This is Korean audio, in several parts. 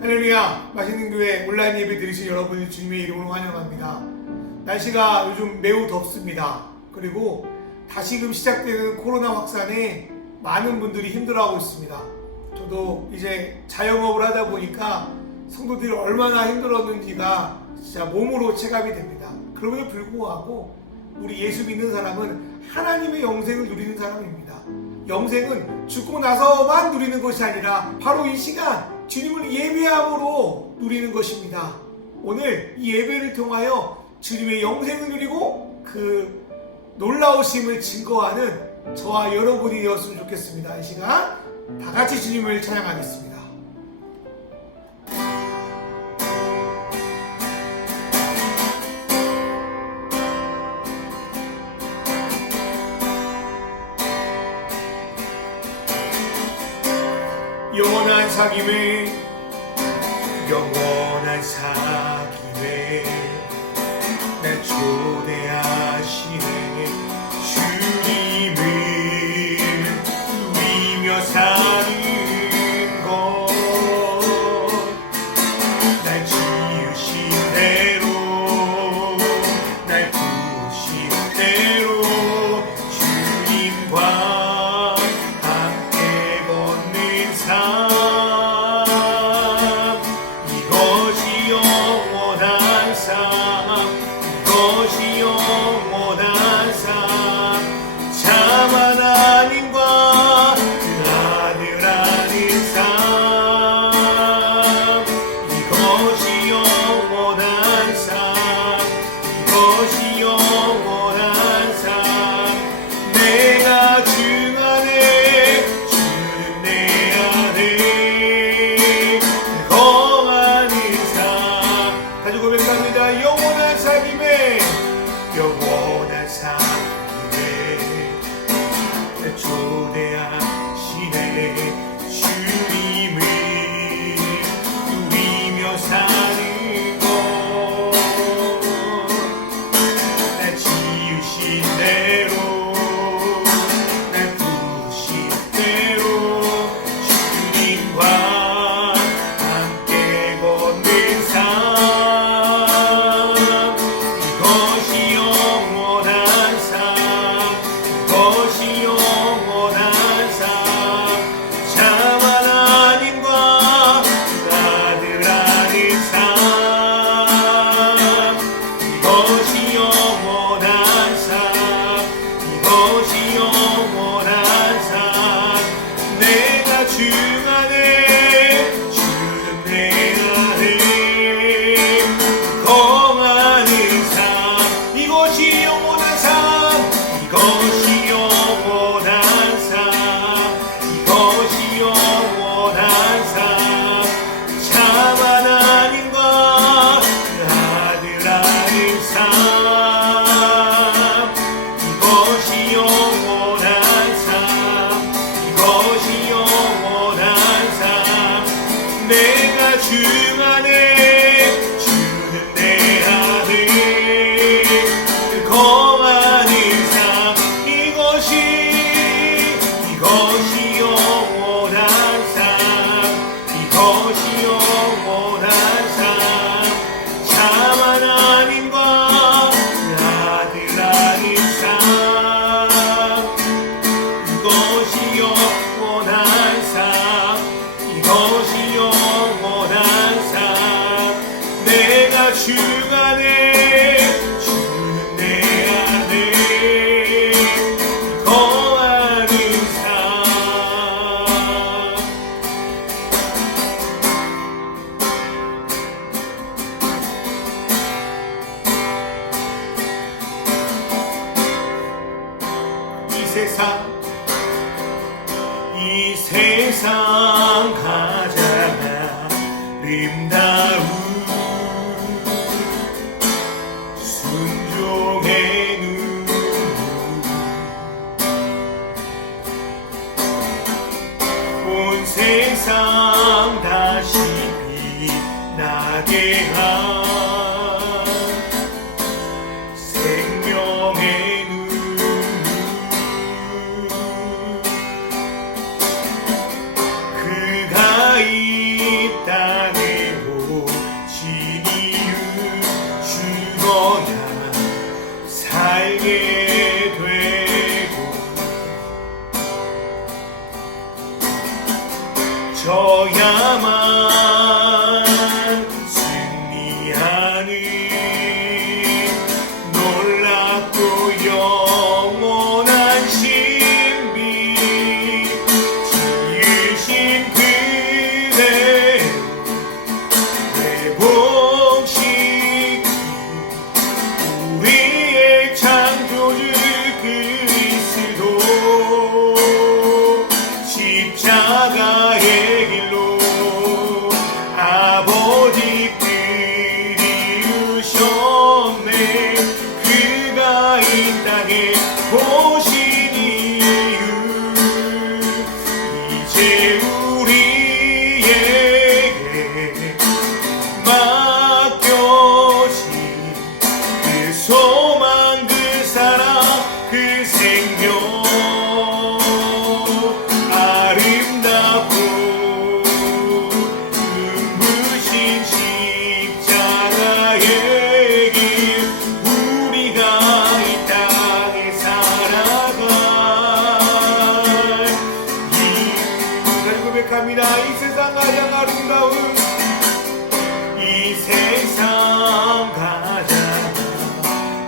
할렐루야, 맛있는 교회 온라인 예배 드리신 여러분을 주님의 이름으로 환영합니다. 날씨가 요즘 매우 덥습니다. 그리고 다시금 시작되는 코로나 확산에 많은 분들이 힘들어하고 있습니다. 저도 이제 자영업을 하다 보니까 성도들이 얼마나 힘들었는지가 진짜 몸으로 체감이 됩니다. 그럼에도 불구하고 우리 예수 믿는 사람은 하나님의 영생을 누리는 사람입니다. 영생은 죽고 나서만 누리는 것이 아니라 바로 이 시간 주님을 예배함으로 누리는 것입니다. 오늘 이 예배를 통하여 주님의 영생을 누리고 그 놀라우심을 증거하는 저와 여러분이 되었으면 좋겠습니다. 이 시간 다 같이 주님을 찬양하겠습니다. 영원한 사귐에 날 초대하시네. 주님을 누리며 사는 것, 날 지으신 대로, 날 부으신 대로 주님과 함께 걷는 삶, 이것이 영원한 삶, 참 하나님과 그 아들 아는 삶, 이것이 영원한 삶, 이것이 영원한 삶. 내가 주 안에, 주는 내 안에 거하는 삶. 다시 고백합니다. 영원한 사귐에 날 초대하시네. 주님을 누리며 사는 것, 날 지으신 대로, 날 부으신 대로 주님과 함께 걷는 삶, 이것이 영원한 삶, 이것이 영원한 삶. 참 하나님과 아들 아는 삶, 이것이 영원한 삶, 이것이 영원한 삶. 내가 주 안에, 주는 내 안에 거하는 삶, 이것이 영원한 삶, 이것이 영원한 삶, 이것이 영원한 삶. 참 하나님과 아들 아는 삶, 이것이 영원한 삶, 이것이 영원한 삶. 내가 주 안에, 주는 내 안에 거하는 삶, 이것이 영원한 삶, 이것이 영원한 삶. 참 하나님과 아들 아는 삶, 이것이 영원한 삶, 이것이 영원한 삶. 내가 주 안에, 주는 내 안에 거하는 삶. 이 세상 가장 아름다운 순종의 눈물, 온 세상 다시 빛나게 한 생명의 눈물, 그가 이 땅에 져야만 승리하는 놀랍고 영원한 신비 지으신 그대 회복시키 우리의 창조주 그리스도 십자가의 길로 아버지들이 이루셨네. 그가 이 땅에 오신 이유 이제 우리에게 맡겨진 그 소망 그 사랑 그 생명 아름답고 눈부신 십자가의 길 우리가 이 땅에 살아갈 이유를 고백합니다. 이 세상 가장 아름다운 이 세상 가장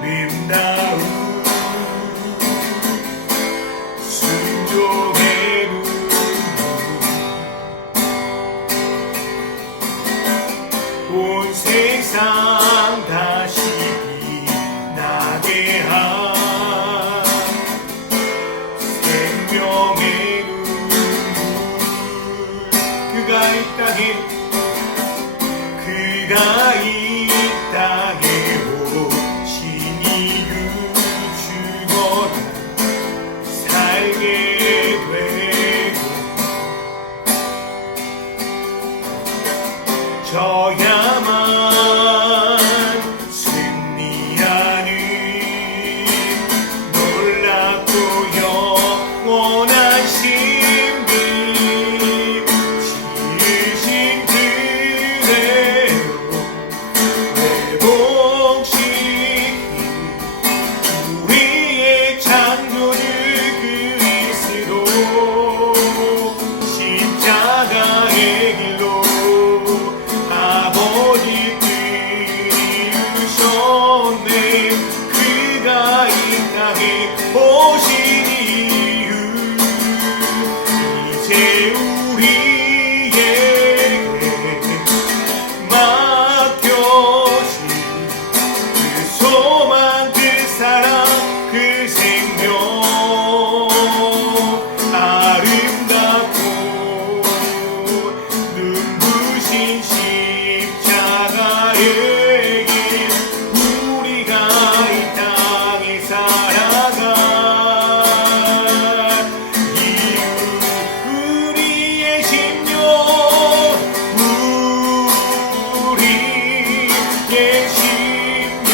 아름다운 순종의 온 세상 다시 빛나게 한 생명의 눈물 그가 이 땅에 오신 이유 죽어도 살게 되고 져야만 승리하는 놀랍고 영원한 신비 지으신 그대로 회복시키 우리의 창조주 그리스도 십자가의 길로 아버지들이 이루셨네. 그가 이 땅에 오신 이유 이제 우리에게 맡겨진 그 소망 그 사랑 그 생명 아름답고 눈부신 십자가의 길 우리가 이 땅에 살아갈 이유 우리의 심령 우리의 심령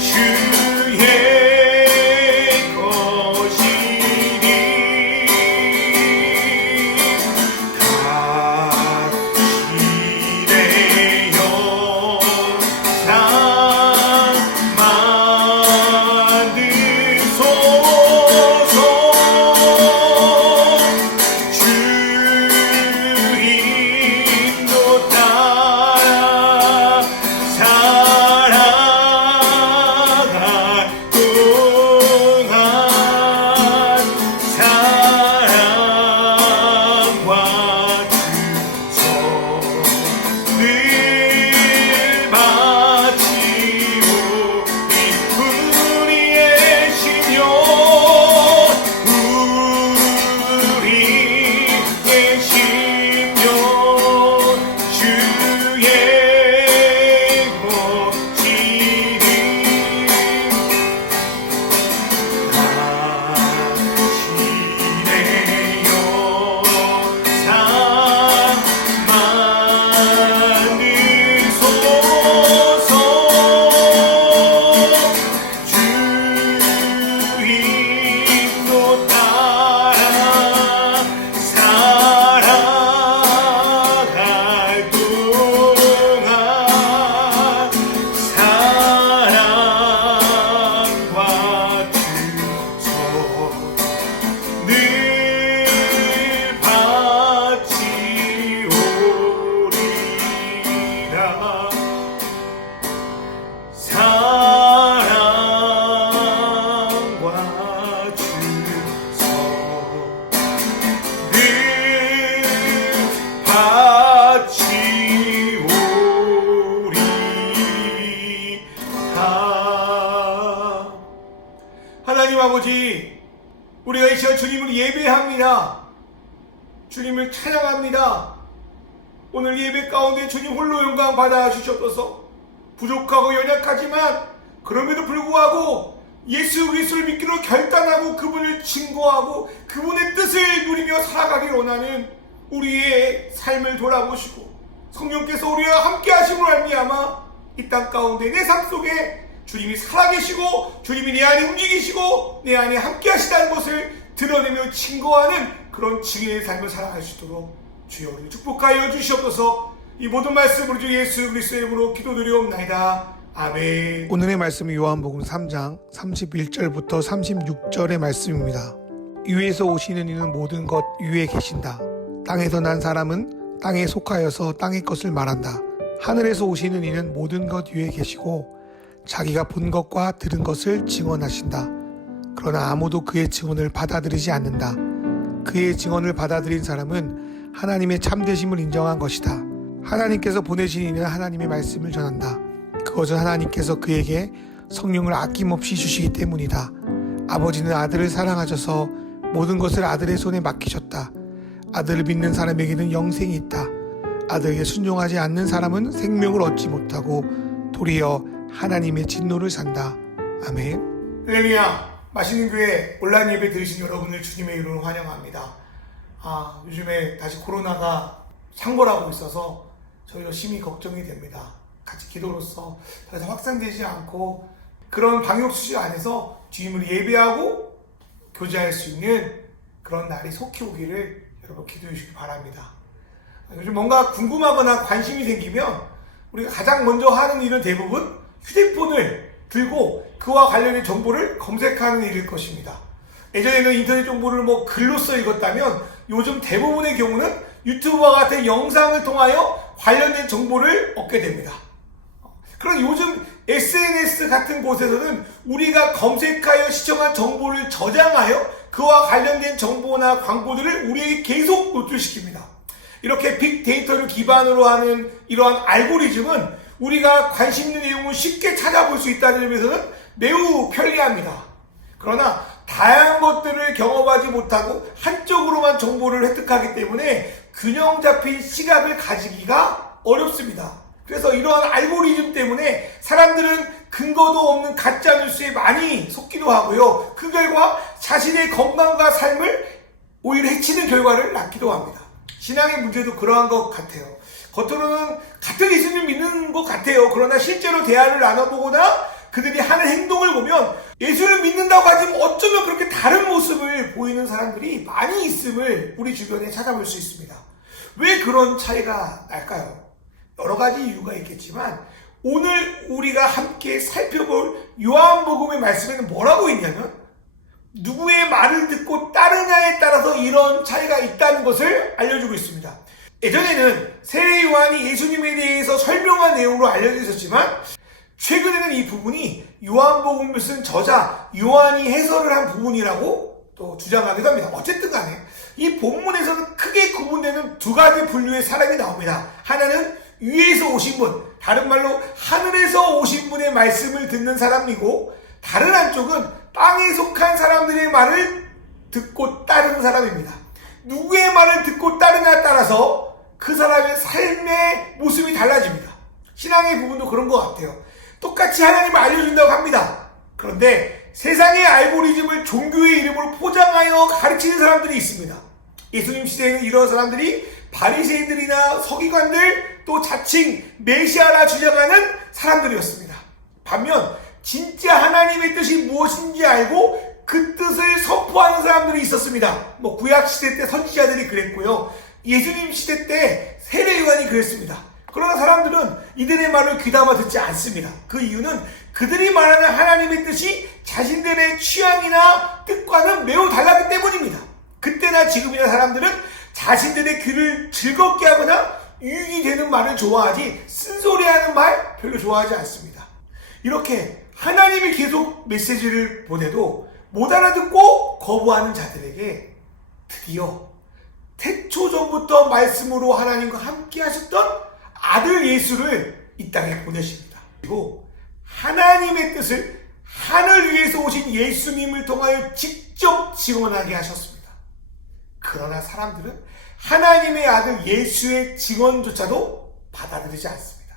주의 것이니 당신의 영상 만드소서 주 인도 따라 살아갈 동안 사랑과 주선을 바치고 우리의 심령 우리의 심령 주의 것이니 당신의 영상 만드소서 주 인도 따라 살아 주님을 예배합니다. 주님을 찬양합니다. 오늘 예배 가운데 주님 홀로 영광 받아 주시옵소서. 부족하고 연약하지만 그럼에도 불구하고 예수 그리스도를 믿기로 결단하고 그분을 증거하고 그분의 뜻을 누리며 살아가길 원하는 우리의 삶을 돌아보시고 성령께서 우리와 함께 하심으로 말미암아 이 땅 가운데 내 삶 속에 주님이 살아계시고 주님이 내 안에 움직이시고 내 안에 함께 하시다는 것을 드러내며 증거하는 그런 증인의 삶을 살아갈 수 있도록 주여 우리를 축복하여 주시옵소서. 이 모든 말씀으로 주 예수 그리스도의 이름으로 기도드리옵나이다. 아멘. 오늘의 말씀은 요한복음 3장 31절부터 36절의 말씀입니다. 위에서 오시는 이는 모든 것 위에 계신다. 땅에서 난 사람은 땅에 속하여서 땅의 것을 말한다. 하늘에서 오시는 이는 모든 것 위에 계시고 자기가 본 것과 들은 것을 증언하신다. 그러나 아무도 그의 증언을 받아들이지 않는다. 그의 증언을 받아들인 사람은 하나님의 참되심을 인정한 것이다. 하나님께서 보내신 이는 하나님의 말씀을 전한다. 그것은 하나님께서 그에게 성령을 아낌없이 주시기 때문이다. 아버지는 아들을 사랑하셔서 모든 것을 아들의 손에 맡기셨다. 아들을 믿는 사람에게는 영생이 있다. 아들에게 순종하지 않는 사람은 생명을 얻지 못하고 도리어 하나님의 진노를 산다. 아멘. 할렐루야. 맛있는 교회 온라인 예배 들으신 여러분을 주님의 이름으로 환영합니다. 요즘에 다시 코로나가 창궐하고 있어서 저희도 심히 걱정이 됩니다. 같이 기도로서 더 이상 확산되지 않고 그런 방역수칙 안에서 주님을 예배하고 교제할 수 있는 그런 날이 속히 오기를 여러분 기도해 주시기 바랍니다. 요즘 뭔가 궁금하거나 관심이 생기면 우리가 가장 먼저 하는 일은 대부분 휴대폰을 들고 그와 관련된 정보를 검색하는 일일 것입니다. 예전에는 인터넷 정보를 글로써 읽었다면 요즘 대부분의 경우는 유튜브와 같은 영상을 통하여 관련된 정보를 얻게 됩니다. 그런 요즘 SNS 같은 곳에서는 우리가 검색하여 시청한 정보를 저장하여 그와 관련된 정보나 광고들을 우리에게 계속 노출시킵니다. 이렇게 빅데이터를 기반으로 하는 이러한 알고리즘은 우리가 관심 있는 내용을 쉽게 찾아볼 수 있다는 점에서는 매우 편리합니다. 그러나 다양한 것들을 경험하지 못하고 한쪽으로만 정보를 획득하기 때문에 균형 잡힌 시각을 가지기가 어렵습니다. 그래서 이러한 알고리즘 때문에 사람들은 근거도 없는 가짜 뉴스에 많이 속기도 하고요. 그 결과 자신의 건강과 삶을 오히려 해치는 결과를 낳기도 합니다. 신앙의 문제도 그러한 것 같아요. 겉으로는 같은 예수님을 믿는 것 같아요. 그러나 실제로 대화를 나눠보거나 그들이 하는 행동을 보면 예수를 믿는다고 하지만 어쩌면 그렇게 다른 모습을 보이는 사람들이 많이 있음을 우리 주변에 찾아볼 수 있습니다. 왜 그런 차이가 날까요? 여러 가지 이유가 있겠지만 오늘 우리가 함께 살펴볼 요한복음의 말씀에는 뭐라고 있냐면 누구의 말을 듣고 따르냐에 따라서 이런 차이가 있다는 것을 알려주고 있습니다. 예전에는 세례 요한이 예수님에 대해서 설명한 내용으로 알려져 있었지만 최근에는 이 부분이 요한복음을 쓴 저자 요한이 해설을 한 부분이라고 또 주장하기도 합니다. 어쨌든 간에 이 본문에서는 크게 구분되는 두 가지 분류의 사람이 나옵니다. 하나는 위에서 오신 분, 다른 말로 하늘에서 오신 분의 말씀을 듣는 사람이고 다른 한쪽은 땅에 속한 사람들의 말을 듣고 따르는 사람입니다. 누구의 말을 듣고 따르냐에 따라서 그 사람의 삶의 모습이 달라집니다. 신앙의 부분도 그런 것 같아요. 똑같이 하나님을 알려준다고 합니다. 그런데 세상의 알고리즘을 종교의 이름으로 포장하여 가르치는 사람들이 있습니다. 예수님 시대에는 이런 사람들이 바리새인들이나 서기관들 또 자칭 메시아라 주장하는 사람들이었습니다. 반면 진짜 하나님의 뜻이 무엇인지 알고 그 뜻을 선포하는 사람들이 있었습니다. 구약 시대 때 선지자들이 그랬고요. 예수님 시대 때 세례 요한이 그랬습니다. 그러나 사람들은 이들의 말을 귀담아 듣지 않습니다. 그 이유는 그들이 말하는 하나님의 뜻이 자신들의 취향이나 뜻과는 매우 달랐기 때문입니다. 그때나 지금이나 사람들은 자신들의 귀를 즐겁게 하거나 유익이 되는 말을 좋아하지 쓴소리하는 말 별로 좋아하지 않습니다. 이렇게 하나님이 계속 메시지를 보내도 못 알아듣고 거부하는 자들에게 드디어 태초 전부터 말씀으로 하나님과 함께 하셨던 아들 예수를 이 땅에 보내십니다. 그리고 하나님의 뜻을 하늘 위에서 오신 예수님을 통하여 직접 직접 증언하게 하셨습니다. 그러나 사람들은 하나님의 아들 예수의 증언조차도 받아들이지 않습니다.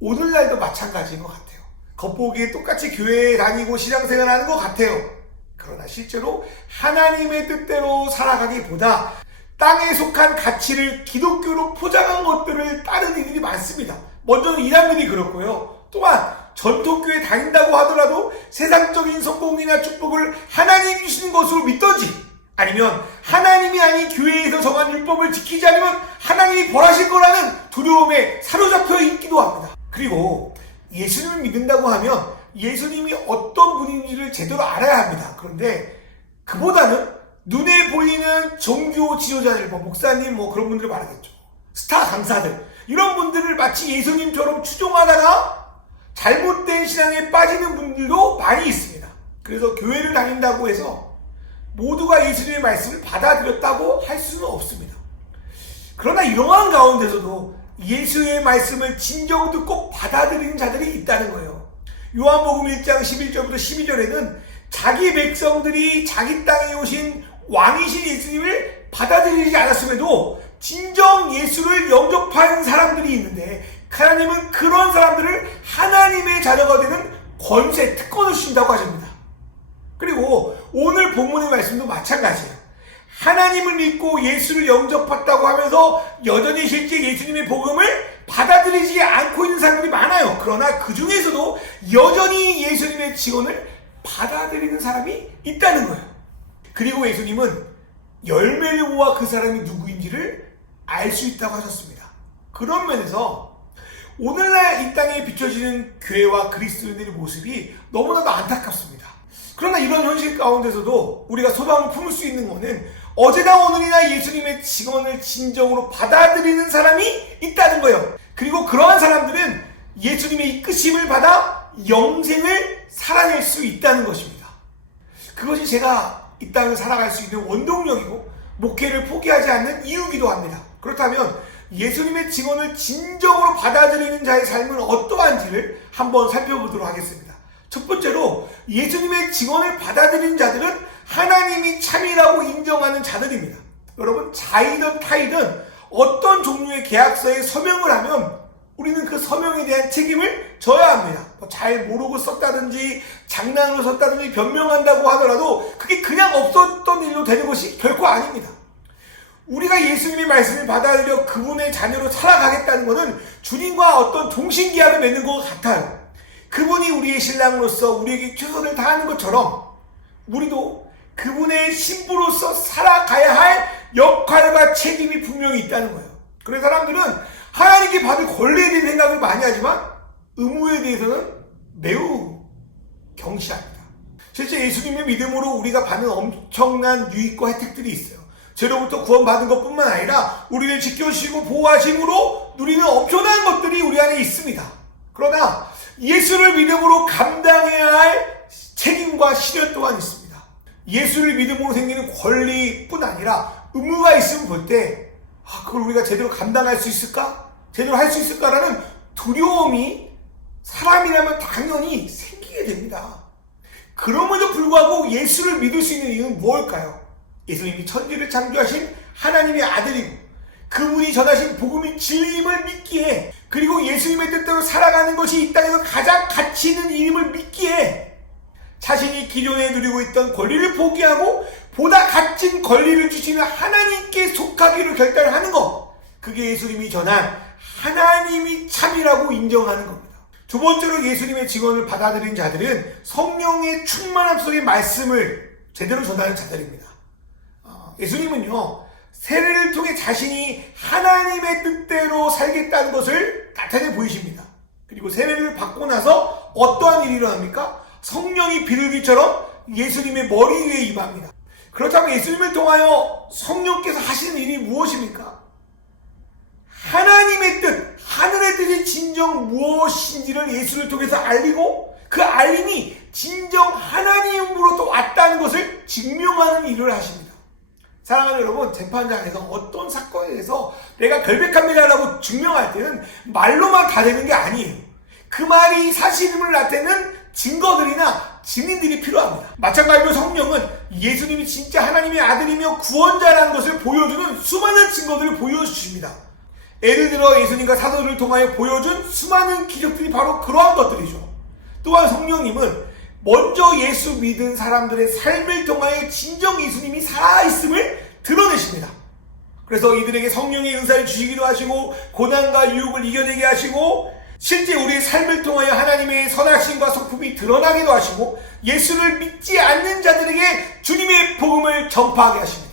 오늘날도 마찬가지인 것 같아요. 겉보기에 똑같이 교회에 다니고 신앙생활하는 것 같아요. 그러나 실제로 하나님의 뜻대로 살아가기보다 땅에 속한 가치를 기독교로 포장한 것들을 따르는 일이 많습니다. 먼저는 이단들이 그렇고요. 또한 전통교회 다닌다고 하더라도 세상적인 성공이나 축복을 하나님이 주시는 것으로 믿던지, 아니면 하나님이 아닌 교회에서 정한 율법을 지키지 않으면 하나님이 벌하실 거라는 두려움에 사로잡혀 있기도 합니다. 그리고 예수님을 믿는다고 하면 예수님이 어떤 분인지를 제대로 알아야 합니다. 그런데 그보다는 눈에 보이는 종교 지도자들, 목사님, 그런 분들을 말하겠죠. 스타 강사들, 이런 분들을 마치 예수님처럼 추종하다가 잘못된 신앙에 빠지는 분들도 많이 있습니다. 그래서 교회를 다닌다고 해서 모두가 예수님의 말씀을 받아들였다고 할 수는 없습니다. 그러나 이러한 가운데서도 예수의 말씀을 진정 듣고 받아들이는 자들이 있다는 거예요. 요한복음 1장 11절부터 12절에는 자기 백성들이 자기 땅에 오신 왕이신 예수님을 받아들이지 않았음에도 진정 예수를 영접하는 사람들이 있는데, 하나님은 그런 사람들을 하나님의 자녀가 되는 권세, 특권을 주신다고 하십니다. 그리고 오늘 본문의 말씀도 마찬가지예요. 하나님을 믿고 예수를 영접했다고 하면서 여전히 실제 예수님의 복음을 받아들이지 않고 있는 사람들이 많아요. 그러나 그 중에서도 여전히 예수님의 증언을 받아들이는 사람이 있다는 거예요. 그리고 예수님은 열매를 모아 그 사람이 누구인지를 알 수 있다고 하셨습니다. 그런 면에서 오늘날 이 땅에 비춰지는 교회와 그리스도인들의 모습이 너무나도 안타깝습니다. 그러나 이런 현실 가운데서도 우리가 소망을 품을 수 있는 것은 어제나 오늘이나 예수님의 증언을 진정으로 받아들이는 사람이 있다는 거예요. 그리고 그러한 사람들은 예수님의 이끄심을 받아 영생을 살아낼 수 있다는 것입니다. 그것이 제가 이 땅을 살아갈 수 있는 원동력이고 목회를 포기하지 않는 이유이기도 합니다. 그렇다면 예수님의 증언을 진정으로 받아들이는 자의 삶은 어떠한지를 한번 살펴보도록 하겠습니다. 첫 번째로 예수님의 증언을 받아들이는 자들은 하나님이 참이라고 인정하는 자들입니다. 여러분, 자이든 타이든 어떤 종류의 계약서에 서명을 하면 우리는 그 서명에 대한 책임을 져야 합니다. 잘 모르고 썼다든지 장난으로 썼다든지 변명한다고 하더라도 그게 그냥 없었던 일로 되는 것이 결코 아닙니다. 우리가 예수님의 말씀을 받아들여 그분의 자녀로 살아가겠다는 것은 주님과 어떤 동신계약을 맺는 것 같아요. 그분이 우리의 신랑으로서 우리에게 최선을 다하는 것처럼 우리도 그분의 신부로서 살아가야 할 역할과 책임이 분명히 있다는 거예요. 그래서 사람들은 하나님께 받을 권리에 대한 생각을 많이 하지만 의무에 대해서는 매우 경시합니다. 실제 예수님의 믿음으로 우리가 받는 엄청난 유익과 혜택들이 있어요. 죄로부터 구원받은 것뿐만 아니라 우리를 지켜주시고 보호하심으로 누리는 엄청난 것들이 우리 안에 있습니다. 그러나 예수를 믿음으로 감당해야 할 책임과 시련 또한 있습니다. 예수를 믿음으로 생기는 권리뿐 아니라 의무가 있으면 볼 때 그걸 우리가 제대로 감당할 수 있을까? 제대로 할 수 있을까라는 두려움이 사람이라면 당연히 생기게 됩니다. 그럼에도 불구하고 예수를 믿을 수 있는 이유는 무엇일까요? 예수님이 천지를 창조하신 하나님의 아들이고 그분이 전하신 복음이 진리임을 믿기에, 그리고 예수님의 뜻대로 살아가는 것이 이 땅에서 가장 가치 있는 일임을 믿기에 자신이 기존에 누리고 있던 권리를 포기하고 보다 값진 권리를 주시는 하나님께 속하기로 결단하는 것, 그게 예수님이 전한 하나님이 참이라고 인정하는 겁니다. 두 번째로 예수님의 증언을 받아들인 자들은 성령의 충만함 속의 말씀을 제대로 전하는 자들입니다. 예수님은요, 세례를 통해 자신이 하나님의 뜻대로 살겠다는 것을 나타내 보이십니다. 그리고 세례를 받고 나서 어떠한 일이 일어납니까? 성령이 비둘기처럼 예수님의 머리 위에 임합니다. 그렇다면 예수님을 통하여 성령께서 하시는 일이 무엇입니까? 하나님의 뜻, 하늘의 뜻이 진정 무엇인지를 예수를 통해서 알리고 그 알림이 진정 하나님으로부터 왔다는 것을 증명하는 일을 하십니다. 사랑하는 여러분, 재판장에서 어떤 사건에 대해서 내가 결백합니다라고 증명할 때는 말로만 다 되는 게 아니에요. 그 말이 사실임을 나타내는 증거들이나 증인들이 필요합니다. 마찬가지로 성령은 예수님이 진짜 하나님의 아들이며 구원자라는 것을 보여주는 수많은 증거들을 보여주십니다. 예를 들어 예수님과 사도들을 통하여 보여준 수많은 기적들이 바로 그러한 것들이죠. 또한 성령님은 먼저 예수 믿은 사람들의 삶을 통하여 진정 예수님이 살아있음을 드러내십니다. 그래서 이들에게 성령의 은사를 주시기도 하시고 고난과 유혹을 이겨내게 하시고 실제 우리의 삶을 통하여 하나님의 선하심과 성품이 드러나기도 하시고 예수를 믿지 않는 자들에게 주님의 복음을 전파하게 하십니다.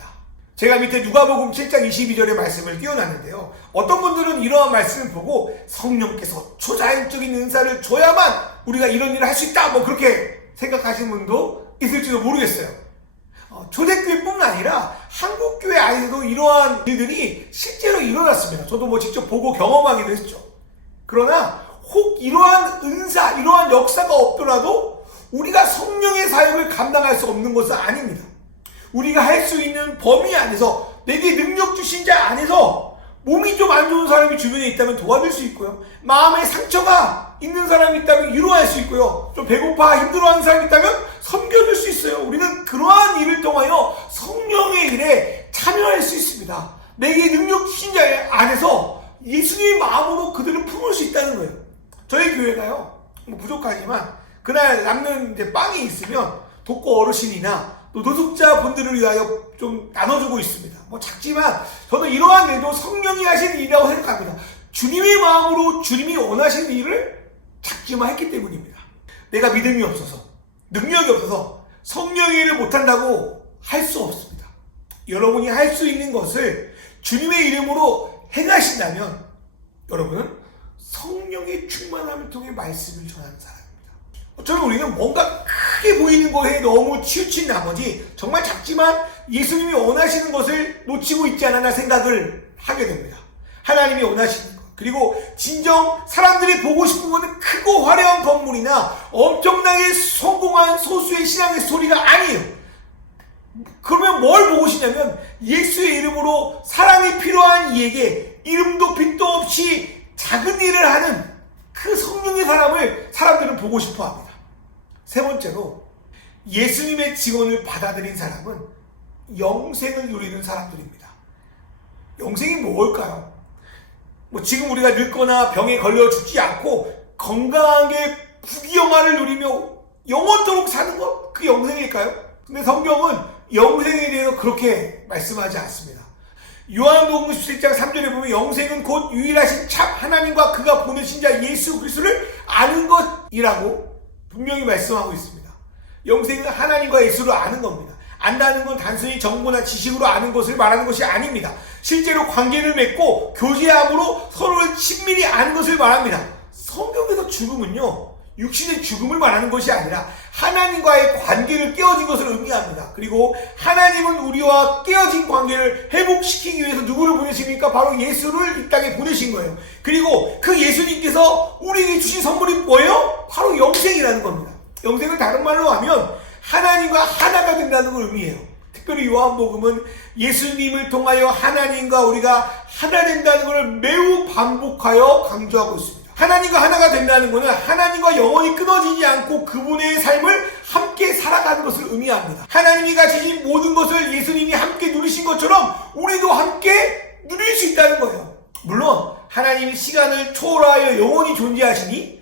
제가 밑에 누가복음 7장 22절의 말씀을 띄워놨는데요. 어떤 분들은 이러한 말씀을 보고 성령께서 초자연적인 은사를 줘야만 우리가 이런 일을 할 수 있다 뭐 그렇게 생각하시는 분도 있을지도 모르겠어요. 초대교회뿐만 아니라 한국교회 안에서도 이러한 일들이 실제로 일어났습니다. 저도 뭐 직접 보고 경험하기도 했죠. 그러나 혹 이러한 은사, 이러한 역사가 없더라도 우리가 성령의 사역을 감당할 수 없는 것은 아닙니다. 우리가 할 수 있는 범위 안에서 내게 능력 주신 자 안에서 몸이 좀 안 좋은 사람이 주변에 있다면 도와줄 수 있고요. 마음에 상처가 있는 사람이 있다면 위로할 수 있고요. 좀 배고파 힘들어하는 사람이 있다면 섬겨줄 수 있어요. 우리는 그러한 일을 통하여 성령의 일에 참여할 수 있습니다. 내게 능력 주신 자 안에서 예수님의 마음으로 그들을 품을 수 있다는 거예요. 저희 교회가요, 뭐 부족하지만 그날 남는 이제 빵이 있으면 독거 어르신이나 또 노숙자 분들을 위하여 좀 나눠주고 있습니다. 뭐 작지만 저는 이러한 일도 성령이 하신 일이라고 생각합니다. 주님의 마음으로 주님이 원하시는 일을 작지만 했기 때문입니다. 내가 믿음이 없어서 능력이 없어서 성령의 일을 못한다고 할 수 없습니다. 여러분이 할 수 있는 것을 주님의 이름으로 행하신다면 여러분은 성령의 충만함을 통해 말씀을 전하는 사람입니다. 어쩌면 우리는 뭔가 크게 보이는 거에 너무 치우친 나머지 정말 작지만 예수님이 원하시는 것을 놓치고 있지 않았나 생각을 하게 됩니다. 하나님이 원하시는 것, 그리고 진정 사람들이 보고 싶은 것은 크고 화려한 건물이나 엄청나게 성공한 소수의 신앙의 스토리가 아니에요. 그러면 뭘 보고 싶냐면 예수의 이름으로 사랑이 필요한 이에게 이름도 빛도 없이 작은 일을 하는 그 성령의 사람을 사람들은 보고 싶어 합니다. 세 번째로 예수님의 직원을 받아들인 사람은 영생을 누리는 사람들입니다. 영생이 뭘까요? 뭐 지금 우리가 늙거나 병에 걸려 죽지 않고 건강하게 부귀영화를 누리며 영원토록 사는 것, 그 영생일까요? 근데 성경은 영생에 대해서 그렇게 말씀하지 않습니다. 요한복음 17장 3절에 보면 영생은 곧 유일하신 참 하나님과 그가 보내신 자 예수 그리스도를 아는 것이라고 분명히 말씀하고 있습니다. 영생은 하나님과 예수를 아는 겁니다. 안다는 건 단순히 정보나 지식으로 아는 것을 말하는 것이 아닙니다. 실제로 관계를 맺고 교제함으로 서로를 친밀히 아는 것을 말합니다. 성경에서 죽음은요, 육신의 죽음을 말하는 것이 아니라 하나님과의 관계를 깨어진 것을 의미합니다. 그리고 하나님은 우리와 깨어진 관계를 회복시키기 위해서 누구를 보내십니까? 바로 예수를 이 땅에 보내신 거예요. 그리고 그 예수님께서 우리에게 주신 선물이 뭐예요? 바로 영생이라는 겁니다. 영생을 다른 말로 하면 하나님과 하나가 된다는 걸 의미해요. 특별히 요한복음은 예수님을 통하여 하나님과 우리가 하나 된다는 것을 매우 반복하여 강조하고 있습니다. 하나님과 하나가 된다는 것은 하나님과 영원히 끊어지지 않고 그분의 삶을 함께 살아가는 것을 의미합니다. 하나님이 가지신 모든 것을 예수님이 함께 누리신 것처럼 우리도 함께 누릴 수 있다는 거예요. 물론 하나님이 시간을 초월하여 영원히 존재하시니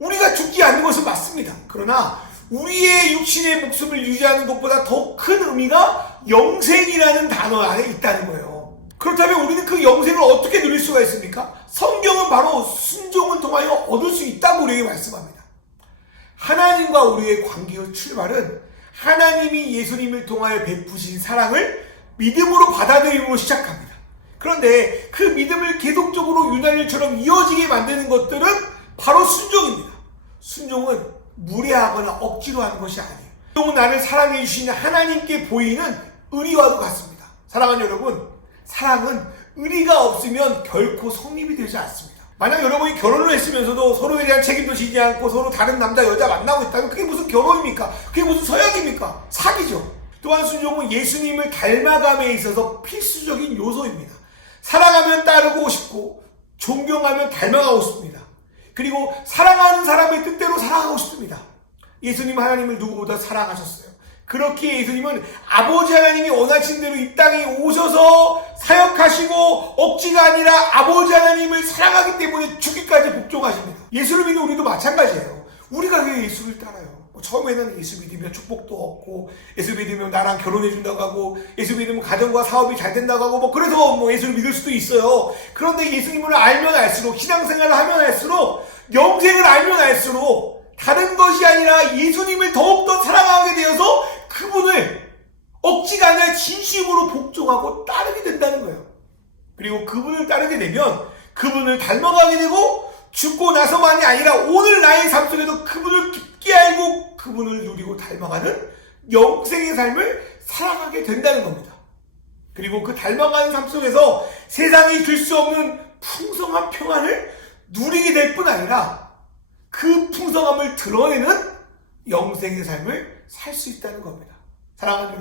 우리가 죽지 않는 것은 맞습니다. 그러나 우리의 육신의 목숨을 유지하는 것보다 더 큰 의미가 영생이라는 단어 안에 있다는 거예요. 그렇다면 우리는 그 영생을 어떻게 누릴 수가 있습니까? 성경은 바로 순종을 통하여 얻을 수 있다고 우리에게 말씀합니다. 하나님과 우리의 관계의 출발은 하나님이 예수님을 통하여 베푸신 사랑을 믿음으로 받아들임으로 시작합니다. 그런데 그 믿음을 계속적으로 유난일처럼 이어지게 만드는 것들은 바로 순종입니다. 순종은 무례하거나 억지로 하는 것이 아니에요. 순종은 나를 사랑해 주시는 하나님께 보이는 의리와도 같습니다. 사랑하는 여러분, 사랑은 의리가 없으면 결코 성립이 되지 않습니다. 만약 여러분이 결혼을 했으면서도 서로에 대한 책임도 지지 않고 서로 다른 남자 여자 만나고 있다면 그게 무슨 결혼입니까? 그게 무슨 서약입니까? 사기죠. 또한 순종은 예수님을 닮아감에 있어서 필수적인 요소입니다. 사랑하면 따르고 싶고 존경하면 닮아가고 싶습니다. 그리고 사랑하는 사람의 뜻대로 살아가고 싶습니다. 예수님 하나님을 누구보다 사랑하셨어요. 그렇게 예수님은 아버지 하나님이 원하신 대로 이 땅에 오셔서 사역하시고 억지가 아니라 아버지 하나님을 사랑하기 때문에 죽기까지 복종하십니다. 예수를 믿는 우리도 마찬가지예요. 우리가 왜 예수를 따라요? 처음에는 예수 믿으면 축복도 얻고, 예수 믿으면 나랑 결혼해준다고 하고, 예수 믿으면 가정과 사업이 잘 된다고 하고, 그래서 예수를 믿을 수도 있어요. 그런데 예수님을 알면 알수록, 신앙생활을 하면 할수록, 영생을 알면 알수록, 다른 것이 아니라 예수님을 더욱더 사랑하게 되어서 그분을 억지가 아니라 진심으로 복종하고 따르게 된다는 거예요. 그리고 그분을 따르게 되면 그분을 닮아가게 되고, 죽고 나서만이 아니라 오늘 나의 삶 속에도 그분을 깊게 알고 그분을 누리고 닮아가는 영생의 삶을 살아가게 된다는 겁니다. 그리고 그 닮아가는 삶 속에서 세상이 줄 수 없는 풍성한 평안을 누리게 될 뿐 아니라 그 풍성함을 드러내는 영생의 삶을 살 수 있다는 겁니다. 사랑하는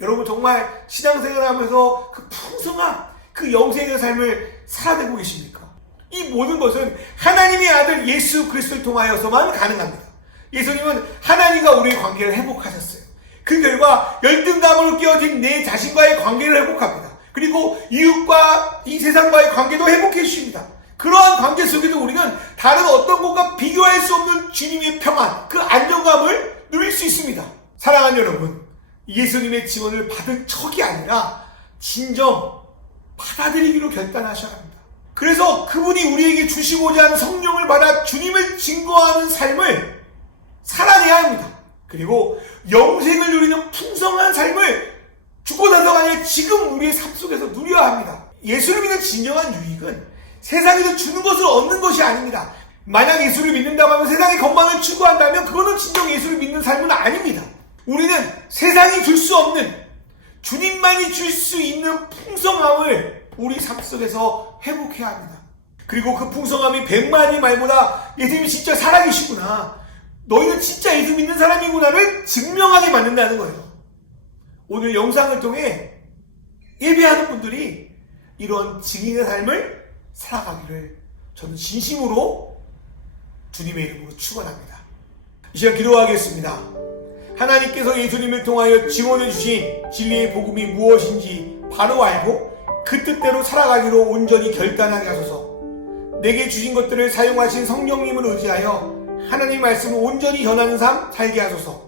여러분 정말 신앙생활을 하면서 그 풍성한 그 영생의 삶을 살아내고 계십니까? 이 모든 것은 하나님의 아들 예수 그리스도를 통하여서만 가능합니다. 예수님은 하나님과 우리의 관계를 회복하셨어요. 그 결과 열등감으로 끼어진 내 자신과의 관계를 회복합니다. 그리고 이웃과 이 세상과의 관계도 회복해 주십니다. 그러한 관계 속에도 우리는 다른 어떤 것과 비교할 수 없는 주님의 평안, 그 안정감을 누릴 수 있습니다. 사랑하는 여러분, 예수님의 지원을 받은 척이 아니라 진정 받아들이기로 결단하셔야 합니다. 그래서 그분이 우리에게 주시고자 하는 성령을 받아 주님을 증거하는 삶을 살아내야 합니다. 그리고 영생을 누리는 풍성한 삶을 죽고 나서가 아니라 지금 우리의 삶 속에서 누려야 합니다. 예수를 믿는 진정한 유익은 세상에서 주는 것을 얻는 것이 아닙니다. 만약 예수를 믿는다고 하면 세상의 건강을 추구한다면 그거는 진정 예수를 믿는 삶은 아닙니다. 우리는 세상이 줄 수 없는, 주님만이 줄 수 있는 풍성함을 우리 삶 속에서 회복해야 합니다. 그리고 그 풍성함이 100만이 말보다 예수님이 진짜 살아계시구나, 너희는 진짜 예수 믿는 사람이구나를 증명하게 만든다는 거예요. 오늘 영상을 통해 예배하는 분들이 이런 증인의 삶을 살아가기를 저는 진심으로 주님의 이름으로 축원합니다. 이 시간 기도하겠습니다. 하나님께서 예수님을 통하여 지원해 주신 진리의 복음이 무엇인지 바로 알고 그 뜻대로 살아가기로 온전히 결단하게 하소서. 내게 주신 것들을 사용하신 성령님을 의지하여 하나님 말씀을 온전히 전하는 삶 살게 하소서.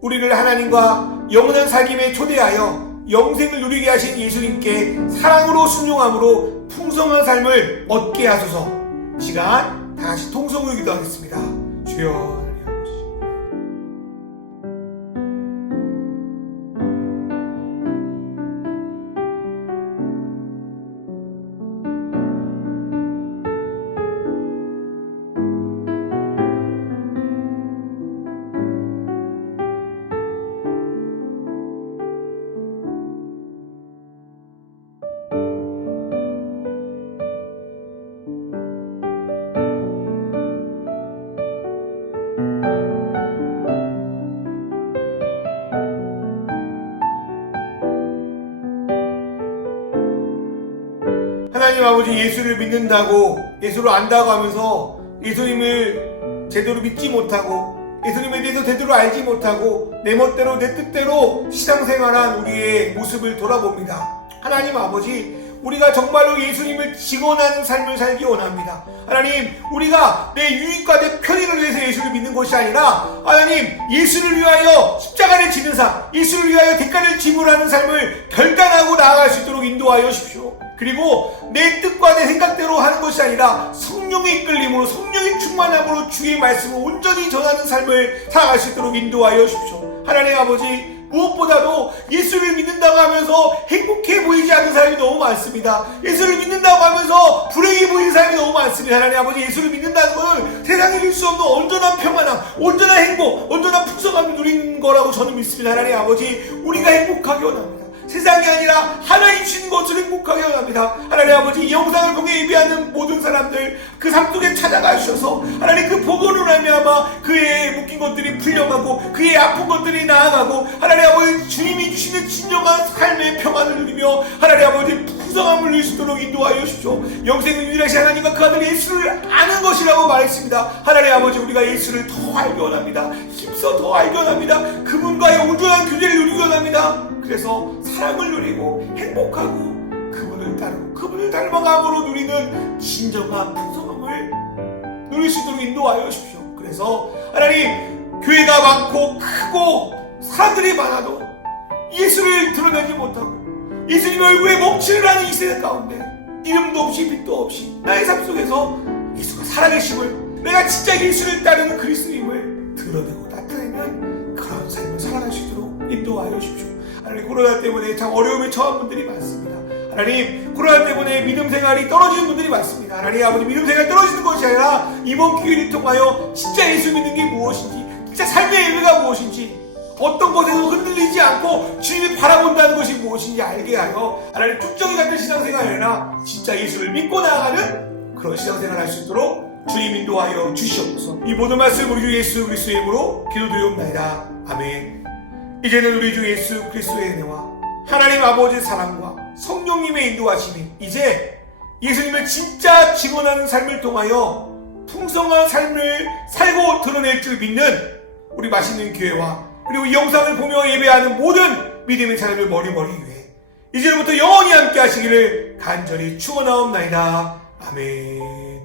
우리를 하나님과 영원한 살김에 초대하여 영생을 누리게 하신 예수님께 사랑으로 순종함으로 풍성한 삶을 얻게 하소서. 시간 다시 통성으로 기도하겠습니다. 주여. 하나님 아버지, 예수를 믿는다고, 예수를 안다고 하면서 예수님을 제대로 믿지 못하고 예수님에 대해서 제대로 알지 못하고 내 멋대로 내 뜻대로 신앙생활한 우리의 모습을 돌아봅니다. 하나님 아버지, 우리가 정말로 예수님을 직원하는 삶을 살기 원합니다. 하나님, 우리가 내 유익과 내 편의를 위해서 예수를 믿는 것이 아니라 하나님, 예수를 위하여 십자가를 지는 삶, 예수를 위하여 대가를 지불하는 삶을 결단하고 나아갈 수 있도록 인도하여 주십시오. 그리고 내 뜻과 내 생각대로 하는 것이 아니라 성령의 이끌림으로, 성령의 충만함으로 주의 말씀을 온전히 전하는 삶을 살아갈 수 있도록 인도하여 주십시오. 하나님 아버지, 무엇보다도 예수를 믿는다고 하면서 행복해 보이지 않는 사람이 너무 많습니다. 예수를 믿는다고 하면서 불행해 보이는 사람이 너무 많습니다. 하나님 아버지, 예수를 믿는다는 것은 세상에 줄 수 없는 온전한 평안함, 온전한 행복, 온전한 풍성함을 누리는 거라고 저는 믿습니다. 하나님 아버지, 우리가 행복하기 원합니다. 세상이 아니라 하나님 주신 것을 행복하게 원합니다. 하나님 아버지, 이 영상을 통해 예배하는 모든 사람들 그 삶 속에 찾아가 주셔서 하나님 그 복으로 말미암아 그의 묶인 것들이 풀려가고 그의 아픈 것들이 나아가고 하나님 아버지 주님이 주시는 진정한 삶의 평안을 누리며 하나님 아버지 풍성함을 누릴 수 있도록 인도하여 주십시오. 영생은 유일하신 하나님과 그 아들 예수를 아는 것이라고 말했습니다. 하나님 아버지, 우리가 예수를 더 알기 원합니다. 힘써 더 알기 원합니다. 그분과의 온전한 교제를 누리기 원합니다. 그래서 사랑을 누리고 행복하고 그분을 따르고 그분을 닮아감으로 누리는 진정한 풍성함을 누릴 수 있도록 인도하여 주십시오. 그래서 하나님, 교회가 많고 크고 사람들이 많아도 예수를 드러내지 못하고 예수님 얼굴에 멈추를 하는 이 세대 가운데 이름도 없이 빛도 없이 나의 삶 속에서 예수가 살아계심을, 내가 진짜 예수를 따르는 그리스도임을 드러내고 나타내는 그런 삶을 살아갈 수 있도록 인도하여 주십시오. 하나님, 코로나 때문에 참 어려움에 처한 분들이 많습니다. 하나님, 코로나 때문에 믿음 생활이 떨어지는 분들이 많습니다. 하나님 아버지, 믿음 생활이 떨어지는 것이 아니라 이번 기회를 통하여 진짜 예수 믿는 게 무엇인지, 진짜 삶의 의미가 무엇인지, 어떤 것에서 흔들리지 않고 주님을 바라본다는 것이 무엇인지 알게 하여 하나님, 축적이 같은 신앙생활이 아니라 진짜 예수를 믿고 나아가는 그런 신앙생활을 할 수 있도록 주님 인도하여 주시옵소서. 이 모든 말씀 우리 주 예수 그리스도의 이름으로 기도드리옵나이다. 아멘. 이제는 우리 주 예수 그리스도의 은혜와 하나님 아버지의 사랑과 성령님의 인도하심이 이제 예수님을 진짜 증언하는 삶을 통하여 풍성한 삶을 살고 드러낼 줄 믿는 우리 맛있는 교회와 그리고 이 영상을 보며 예배하는 모든 믿음의 사람을 머리머리 위해 이제부터 영원히 함께 하시기를 간절히 축원하옵나이다. 아멘.